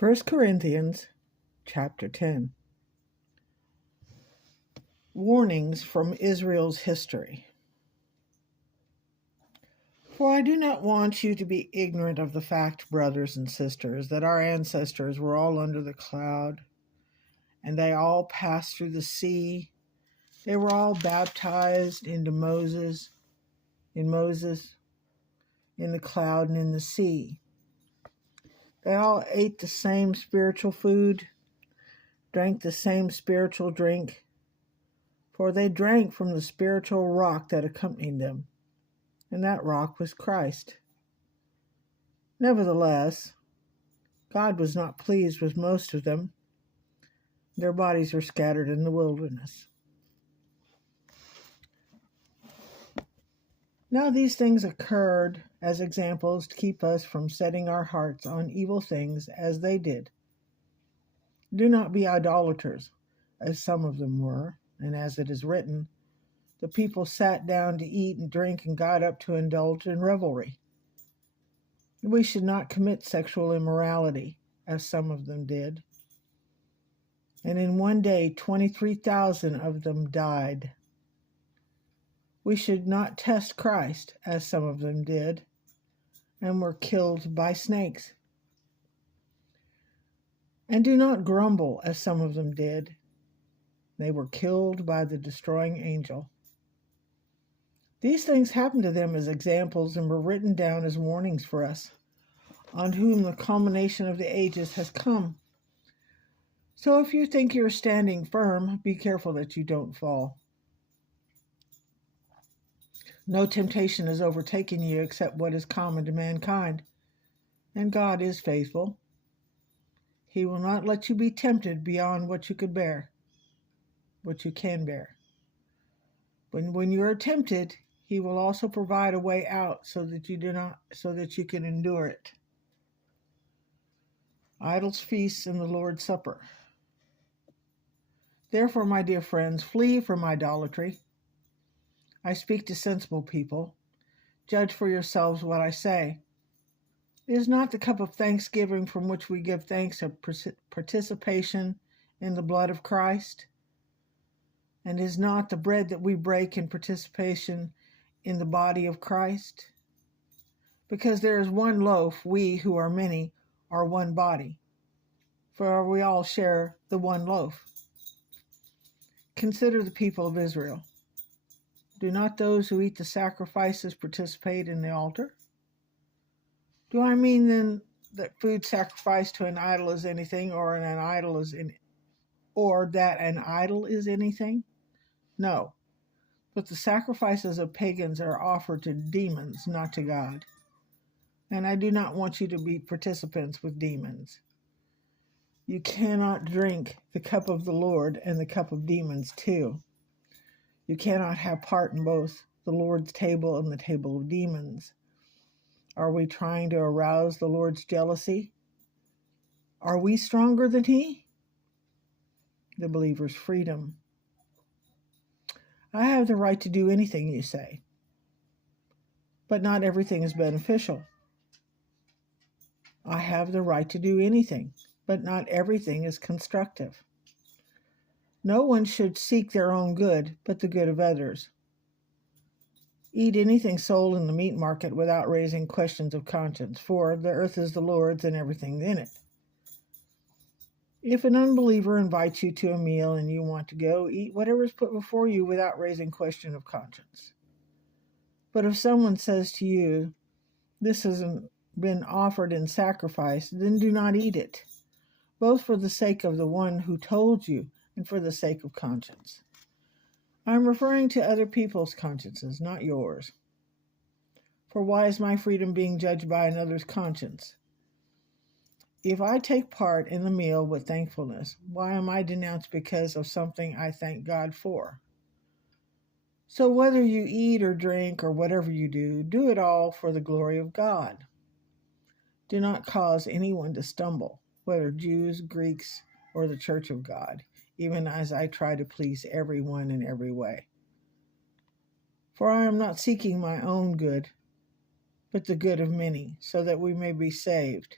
1 Corinthians chapter 10. Warnings from Israel's history. For I do not want you to be ignorant of the fact, brothers and sisters, that our ancestors were all under the cloud, and they all passed through the sea. They were all baptized into Moses, in the cloud and in the sea. They all ate the same spiritual food, drank the same spiritual drink, for they drank from the spiritual rock that accompanied them, and that rock was Christ. Nevertheless, God was not pleased with most of them. Their bodies were scattered in the wilderness. Now these things occurred as examples to keep us from setting our hearts on evil things as they did. Do not be idolaters, as some of them were, and as it is written, the people sat down to eat and drink and got up to indulge in revelry. We should not commit sexual immorality, as some of them did. And in one day, 23,000 of them died. We should not test Christ, as some of them did, and were killed by snakes. And do not grumble, as some of them did. They were killed by the destroying angel. These things happened to them as examples and were written down as warnings for us, on whom the culmination of the ages has come. So if you think you're standing firm, be careful that you don't fall. No temptation has overtaken you except what is common to mankind, and God is faithful. He will not let you be tempted beyond what you can bear. When you are tempted, He will also provide a way out so that you can endure it. Idols, feasts, and the Lord's Supper. Therefore, my dear friends, flee from idolatry. I speak to sensible people. Judge for yourselves what I say. Is not the cup of thanksgiving from which we give thanks a participation in the blood of Christ? And is not the bread that we break in participation in the body of Christ? Because there is one loaf, we who are many are one body, for we all share the one loaf. Consider the people of Israel. Do not those who eat the sacrifices participate in the altar? Do I mean then that food sacrificed to an idol is anything, or that an idol is anything? No, but the sacrifices of pagans are offered to demons, not to God. And I do not want you to be participants with demons. You cannot drink the cup of the Lord and the cup of demons too. You cannot have part in both the Lord's table and the table of demons. Are we trying to arouse the Lord's jealousy? Are we stronger than He? The believer's freedom. I have the right to do anything you say, but not everything is beneficial. I have the right to do anything, but not everything is constructive. No one should seek their own good, but the good of others. Eat anything sold in the meat market without raising questions of conscience, for the earth is the Lord's and everything in it. If an unbeliever invites you to a meal and you want to go, eat whatever is put before you without raising question of conscience. But if someone says to you, this hasn't been offered in sacrifice, then do not eat it, both for the sake of the one who told you and for the sake of conscience. I am referring to other people's consciences, not yours. For why is my freedom being judged by another's conscience? If I take part in the meal with thankfulness, why am I denounced because of something I thank God for? So whether you eat or drink or whatever you do it all for the glory of God. Do not cause anyone to stumble, whether Jews, Greeks, or the church of God, even as I try to please everyone in every way. For I am not seeking my own good, but the good of many, so that we may be saved.